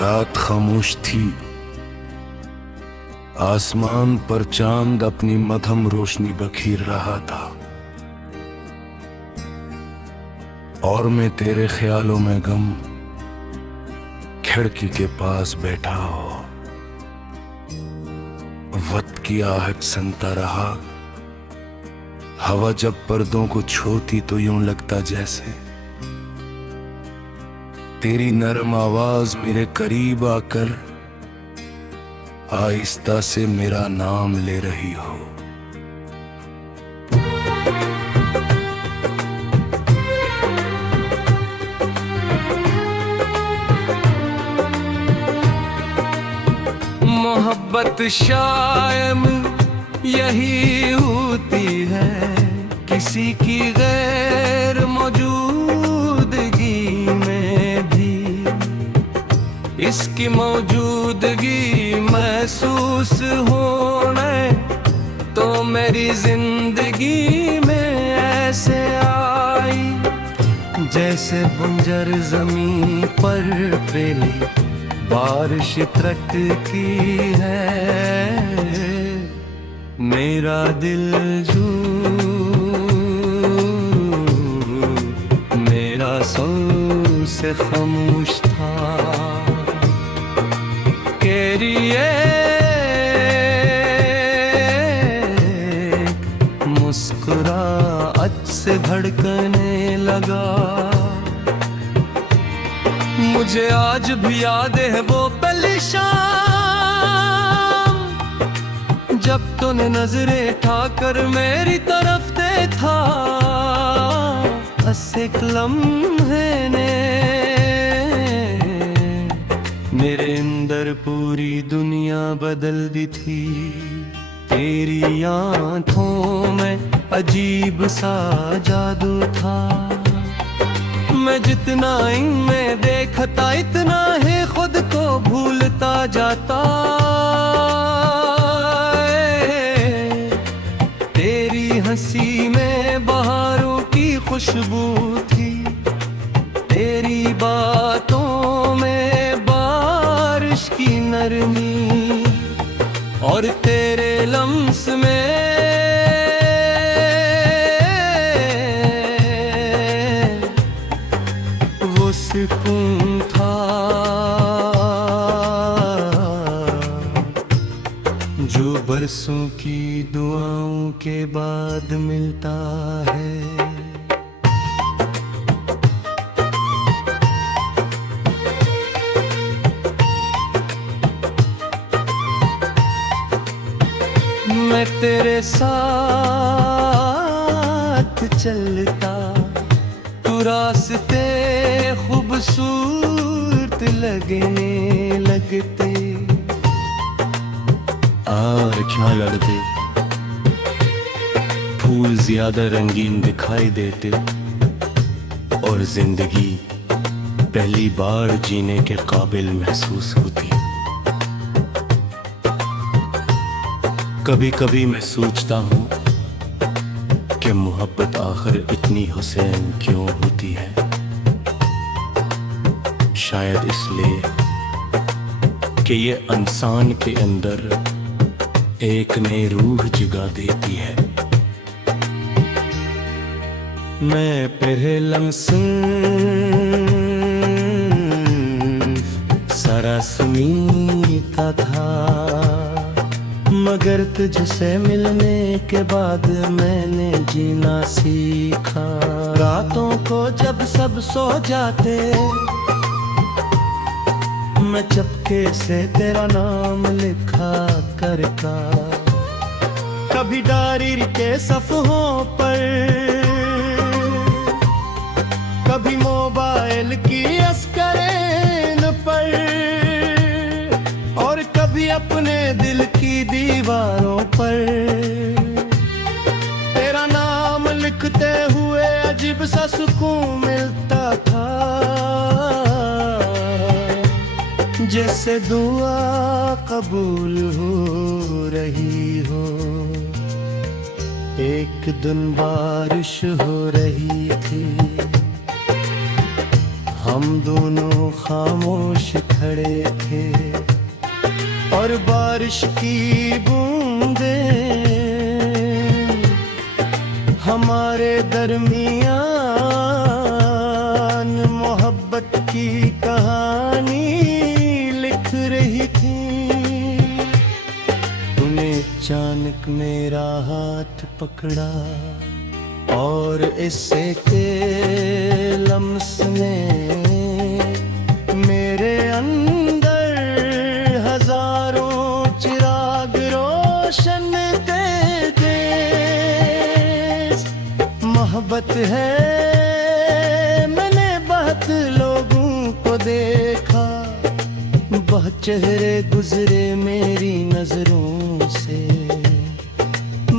रात खामोश थी, आसमान पर चांद अपनी मध्यम रोशनी बखेर रहा था और मैं तेरे ख्यालों में गम खिड़की के पास बैठा हो वक्त की आहट सुनता रहा। हवा जब पर्दों को छूती तो यूं लगता जैसे तेरी नरम आवाज मेरे करीब आकर आहिस्ता से मेरा नाम ले रही हो। मोहब्बत शायद यही होती है, किसी की गैर मौजूदगी में भी इसकी मौजूदगी महसूस होने तो मेरी जिंदगी में ऐसे आई जैसे बंजर जमीन पर पहली बारिश तरकती है। मेरा दिल जो मेरा सौ से खामोश था तेरी मुस्कुराहट से धड़कने लगा। मुझे आज भी याद है वो पहली शाम जब तूने नजरें उठाकर मेरी तरफ देखा। बस एक लम्हे ने मेरे अंदर पूरी दुनिया बदल दी थी। तेरी आंखों में अजीब सा जादू था, मैं जितना इनमें देखता इतना ही खुद को भूलता जाता। तेरी हंसी में बहारों की खुशबू थी, तेरी बातों में बारिश की नरमी और तेरे लम्स में वो सुकून था जो बरसों की दुआओं के बाद मिलता है। मैं तेरे साथ चलता, तू रास्ते खूबसूरत लगने लगते। और क्या लगते, फूल ज्यादा रंगीन दिखाई देते और जिंदगी पहली बार जीने के काबिल महसूस होती। कभी कभी मैं सोचता हूँ कि मोहब्बत आखिर इतनी हुसैन क्यों होती है। शायद इसलिए कि ये इंसान के अंदर एक नई रूह जगा देती है। मैं पहले सरसमीता था, मगर तुझसे मिलने के बाद मैंने जीना सीखा। रातों को जब सब सो जाते मैं चुपके से तेरा नाम लिखा करता। कभी डायरी के सफ़हों पर, कभी मोबाइल की स्क्रीन पर और कभी अपने दिल की दीवारों पर। तेरा नाम लिखते हुए अजीब सा सुकून मिलता था, जैसे दुआ कबूल हो रही हो। एक दिन बारिश हो रही थी, हम हम दोनों खामोश खड़े थे और बारिश की बूंदें हमारे दरमियान मोहब्बत की कहानी लिख रही थी। तूने अचानक मेरा हाथ पकड़ा और इससे के लम्स ने मेरे अंदर हजारों चिराग रोशन कर दे। मोहब्बत है मैंने बहुत लोगों को देखा, बहुत चेहरे गुजरे मेरी नजरों से,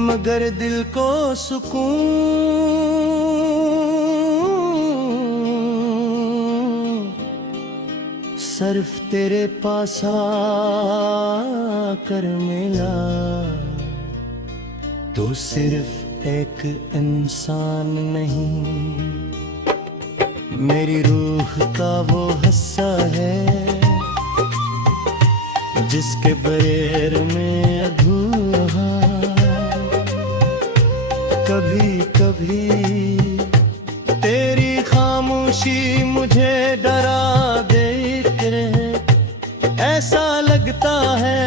मगर दिल को सुकून सिर्फ तेरे पास आकर मिला। तू सिर्फ एक इंसान नहीं, मेरी रूह का वो हिस्सा है जिसके बगैर में अधूरा। कभी कभी तेरी खामोशी मुझे डरा देती है, ऐसा लगता है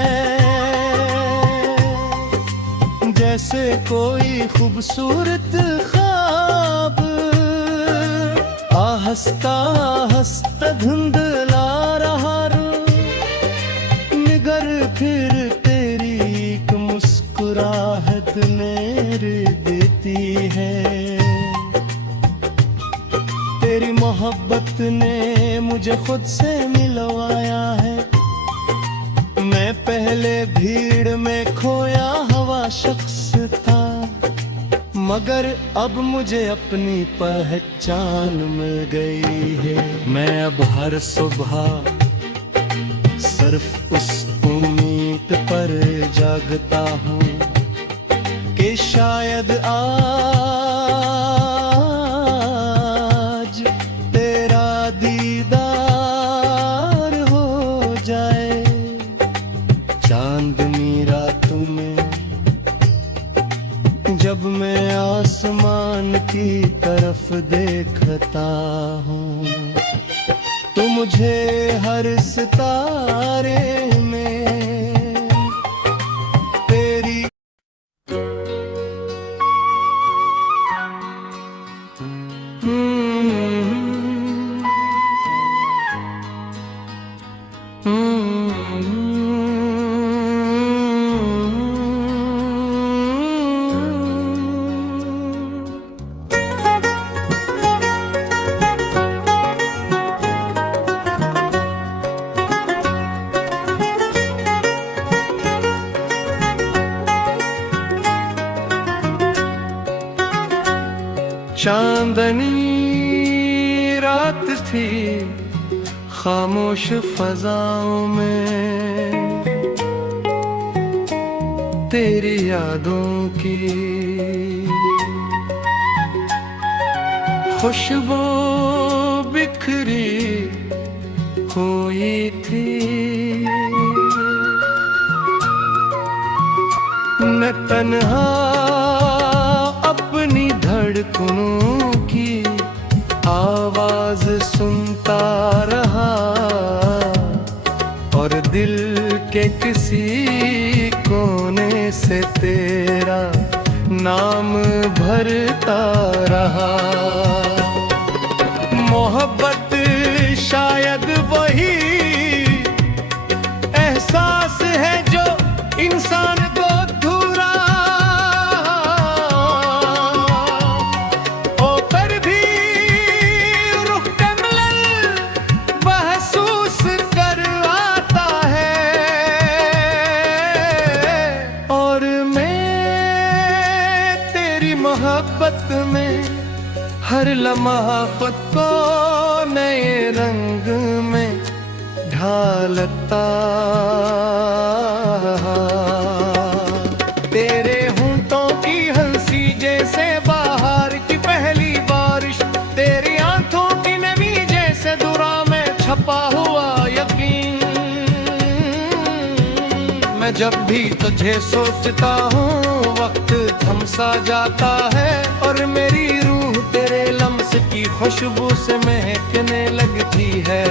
जैसे कोई खूबसूरत ख्वाब आहिस्ता आहिस्ता धुंधला रहा। निगर फिर तेरी एक मुस्कुराहट मेरे देती है। तेरी मोहब्बत ने मुझे खुद से मिलवाया है। मैं पहले भीड़ में खोया हुआ शख्स था, मगर अब मुझे अपनी पहचान मिल गई है। मैं अब हर सुबह सिर्फ उस उम्मीद पर जागता हूँ कि शायद आज तेरा दीदार हो जाए। चांदनी रातों में जब मैं आसमान की तरफ देखता हूँ, तो मुझे हर सितारे में तेरी चांदनी रात थी खामोश फजाओं में, तेरी यादों की खुशबू बिखरी हुई थी। न तन्हा अपनी धड़कनों की आवाज सुनता रहा और दिल के किसी कोने से तेरा नाम भरता रहा। मोहब्बत शायद वही एहसास है जो इंसान को मोहब्बत में हर लम्हा खुद को नए रंग में ढालता। तेरे होंठों की हंसी जैसे बाहर की पहली बारिश, तेरी आंखों की नमी जैसे दुरा बरपा हुआ यकीन। मैं जब भी तुझे सोचता हूँ वक्त थम सा जाता है, और मेरी रूह तेरे लम्स की खुशबू से महकने लगती है।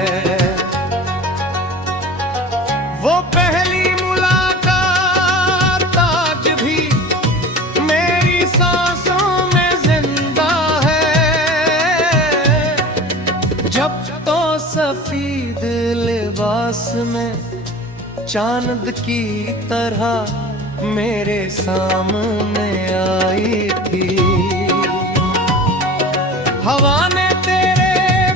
वो पहली मुलाकात आज भी मेरी सांसों में जिंदा है। जब तो सफेद लिबास में चांद की तरह मेरे सामने आई थी। हवा ने तेरे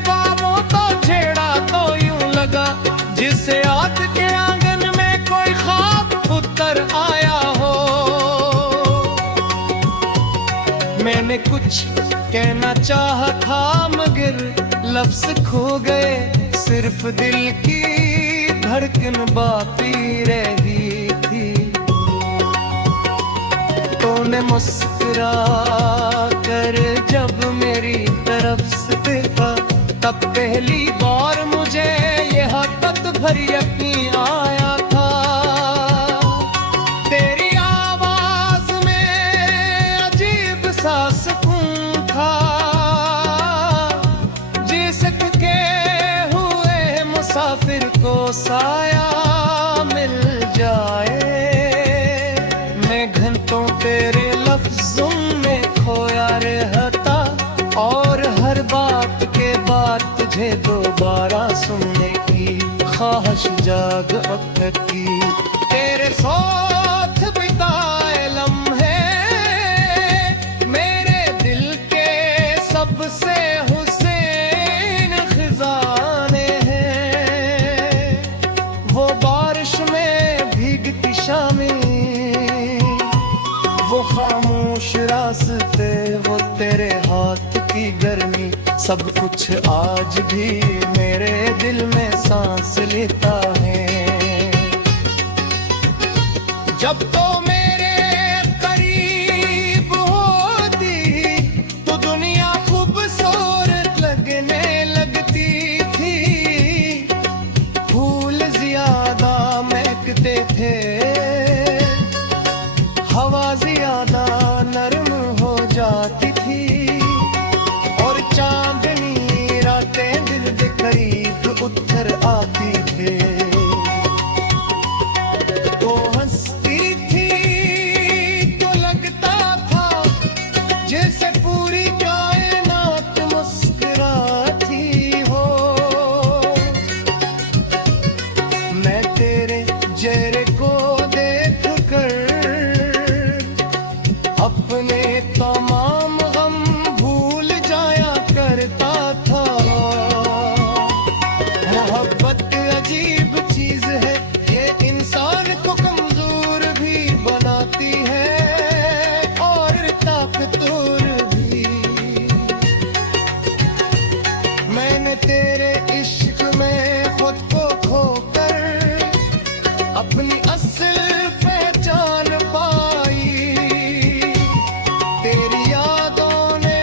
बालों को छेड़ा तो यूं लगा जिसे आग के आंगन में कोई ख्वाब उतर आया हो। मैंने कुछ कहना चाहा था मगर लफ्ज खो गए, सिर्फ दिल की धड़कन बाकी रही थी। तूने मुस्कुरा कर जब मेरी तरफ से देखा, तब पहली बार मुझे ये हकीकत भर यकीन आया था। तेरी आवाज में अजीब सा सुकून था, जिसक के हुए मुसाफिर को साया मिल जाए। मैं घंटों तेरे लफ्जों में खोया रहता, और हर बात के बाद तुझे दोबारा सुनने की ख्वाहिश जाग उठती। तेरे साथ बिताए लम्हे मेरे दिल के सबसे हुसैन खजाने हैं। वो बारिश में भीगती शामें, वो खामोश रास्ते, वो तेरे हाथ की गर्मी, सब कुछ आज भी मेरे दिल में सांस लेता है। जब तो मेरे करीब होती तो दुनिया खूबसूरत लगने लगती थी। फूल ज्यादा महकते थे, हवा ज्यादा नरम हो जाती थी, और चांदनी रातें दिल के करीब उतर आती थे। वो हंसती थी तो लगता था जैसे पूरी कायनात मुस्कुराती हो। मैं तेरे चेहरे को देख कर अपने तमाम गम भूल जाया करता था। मोहब्बत अजीब चीज है, ये इंसान को कमजोर भी बनाती है और ताकतवर भी। मैंने तेरे इश्क में खुद को खोकर अपनी असल पहचान पाई। तेरी यादों ने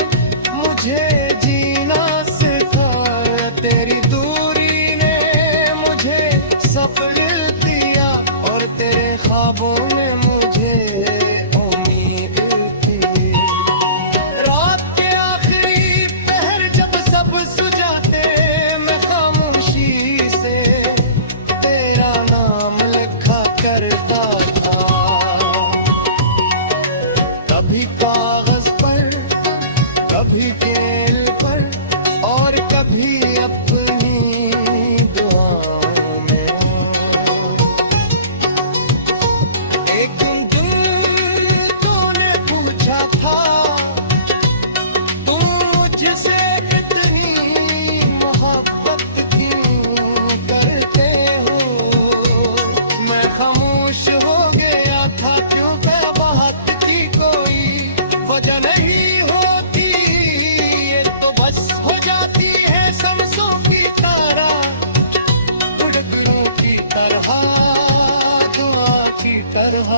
मुझे जीना सिखाया, तेरी दूरी ने मुझे सफल दिया, और तेरे ख्वाबों ने मुझे उम्मीद थी। रात के आखिरी पहर जब सब सुजाते, मैं खामोशी से तेरा नाम लिखा करता था। कभी कागज पर, कभी केल पर, और कभी अपनी दुआओं में। एक दिन तूने पूछा था, तुम मुझसे इतनी मोहब्बत क्यों करते हो। मैं खामोश हो गया था, क्यों बात की कोई वजह नहीं होती। ये तो बस हो जाती है शम्सों की तरह, धड़कनों की तरह, दुआ की तरह।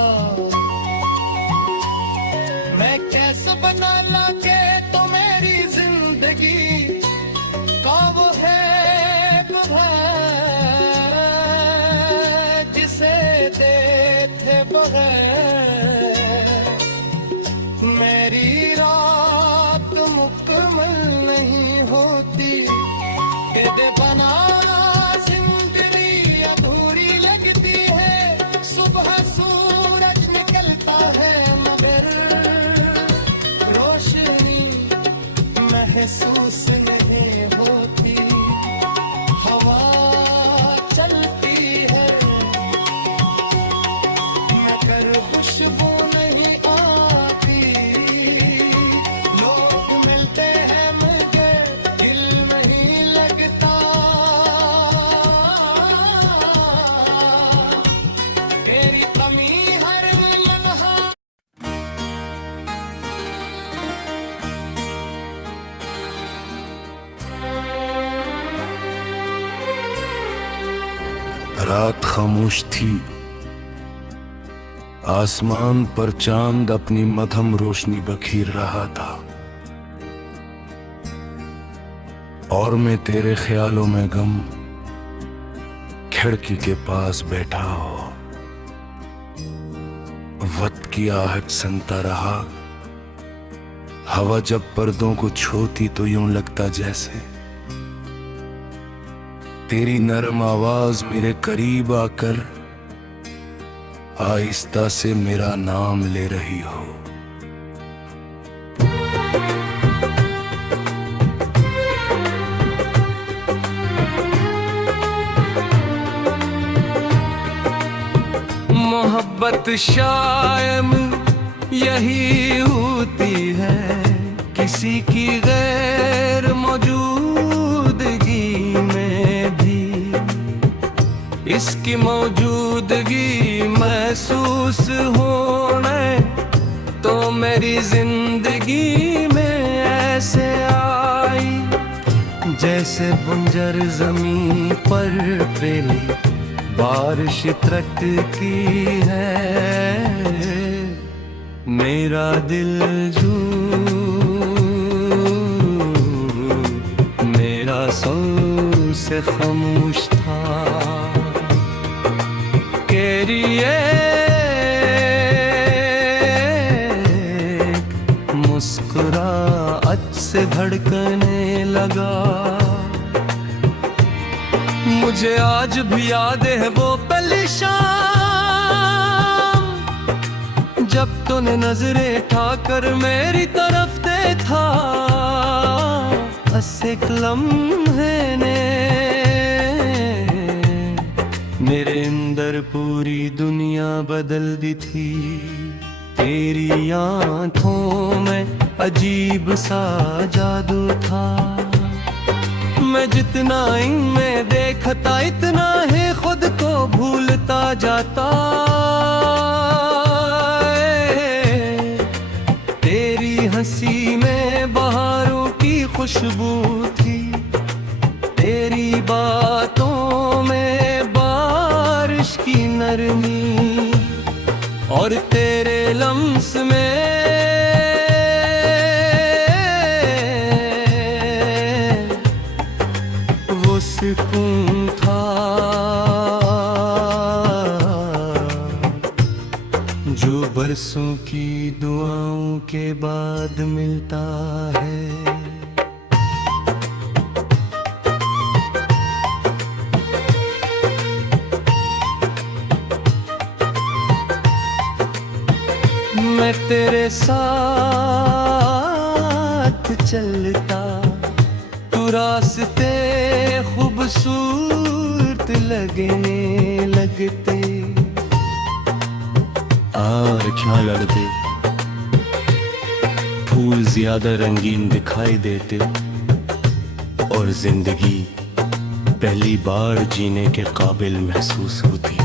मैं कैसे बना लाके तो मेरी जिंदगी का वो है रात खामोश थी, आसमान पर चांद अपनी मध्यम रोशनी बखेर रहा था और मैं तेरे ख्यालों में गम खिड़की के पास बैठा हो वक्त की आहट सुनता रहा। हवा जब पर्दों को छूती तो यूं लगता जैसे तेरी नरम आवाज मेरे करीब आकर आहिस्ता से मेरा नाम ले रही हो। मोहब्बत शायद यही होती है, किसी की गैर मौजूदगी में भी इसकी मौजूदगी महसूस होने तो मेरी जिंदगी में ऐसे आई जैसे बंजर जमीन पर पहली बारिश तड़कती है। मेरा दिल जू मेरा सौ से खामोश था, तेरी एक मुस्कुराहट से धड़कने लगा। मुझे आज भी याद है वो पहली शाम जब तूने नजरें उठाकर मेरी तरफ देखा। बस एक लम्हे ने मेरे अंदर पूरी दुनिया बदल दी थी। तेरी आंखों में अजीब सा जादू था, मैं जितना इनमें देखता इतना ही खुद को भूलता जाता। तेरी हंसी में बहारों की खुशबू थी, तेरी बातों में बारिश की नरमी और तेरे लम्स में वो सुकून था जो बरसों की दुआओं के बाद मिलता है। मैं तेरे साथ चलता, तू रास्ते खूबसूरत लगने लगते। और क्या लगते फूल ज्यादा रंगीन दिखाई देते और जिंदगी पहली बार जीने के काबिल महसूस होती।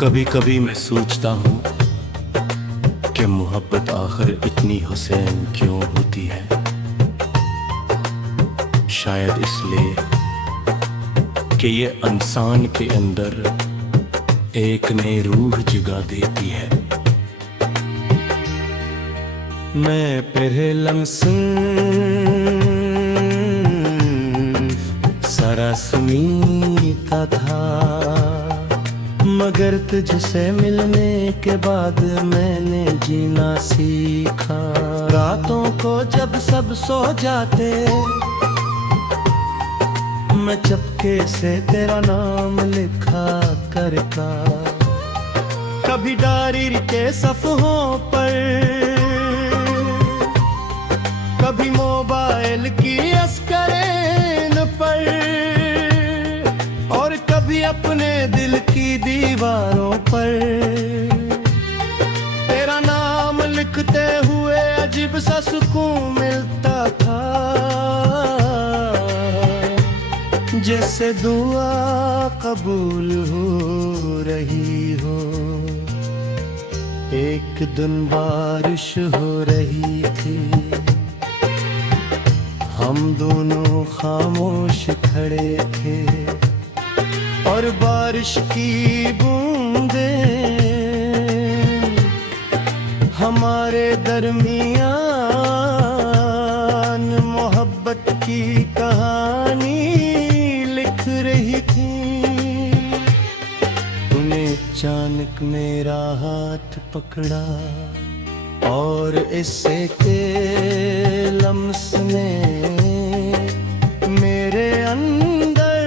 कभी कभी मैं सोचता हूँ कि मोहब्बत आखिर इतनी हुसैन क्यों होती है। शायद इसलिए कि ये इंसान के अंदर एक नई रूह जगा देती है। मैं पहले सारा सुनीता था, मगर तुझसे मिलने के बाद मैंने जीना सीखा। रातों को जब सब सो जाते मैं चुपके से तेरा नाम लिखा करता। कभी डायरी के सफ़हों पर, कभी मोबाइल की स्क्रीन पर और कभी अपने दिल की दीवारों पर। तेरा नाम लिखते हुए अजीब सा सुकून मिलता था, जैसे दुआ कबूल हो रही हो। एक दिन बारिश हो रही थी, हम दोनों खामोश खड़े थे और बारिश की बूंदें हमारे दरमियान मोहब्बत की कहानी लिख रही थी। तूने अचानक मेरा हाथ पकड़ा और इससे के लम्स ने मेरे अंदर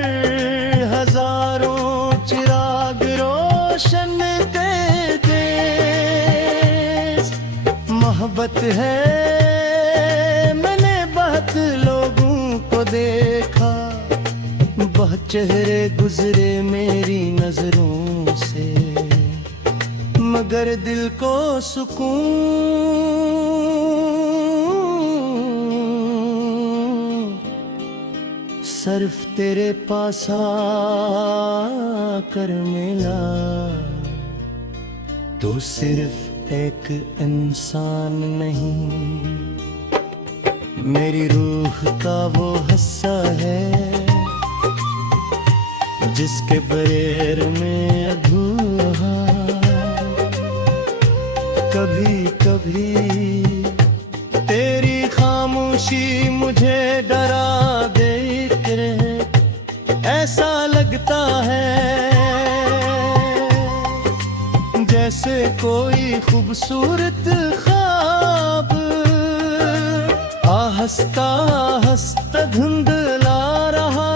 हजारों चिराग रोशन दे दे। मोहब्बत है मैंने बहुत लोगों को देखा, बहुत चेहरे गुजरे मेरी नजरों से, मगर दिल को सुकून सिर्फ तेरे पास आकर मिला। तू सिर्फ एक इंसान नहीं, मेरी रूह का वो हिस्सा है जिसके बगैर में अधूरा। कभी कभी तेरी खामोशी मुझे डरा देती रहे, ऐसा लगता है जैसे कोई खूबसूरत ख्वाब आहिस्ता आहिस्ता धुंधला रहा।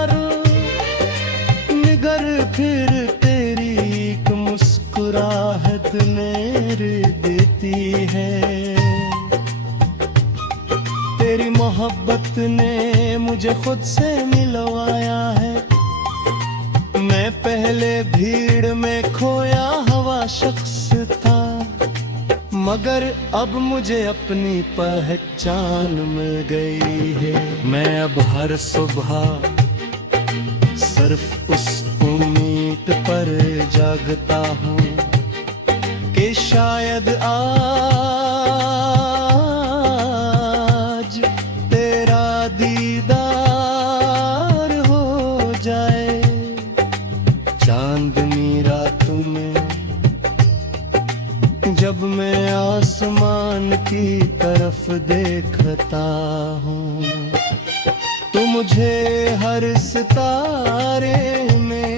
निगर फिर तेरी एक मुस्कुराहट मेरे देती है। तेरी मोहब्बत ने मुझे खुद से मिलवाया है। मैं पहले भीड़ में खोया हुआ शख्स था, मगर अब मुझे अपनी पहचान मिल गई है। मैं अब हर सुबह सिर्फ उस उम्मीद पर जागता हूँ कि शायद आज तेरा दीदार हो जाए। चांदनी रातों में जब मैं आसमान की तरफ देखता हूँ तो मुझे हर सितारे में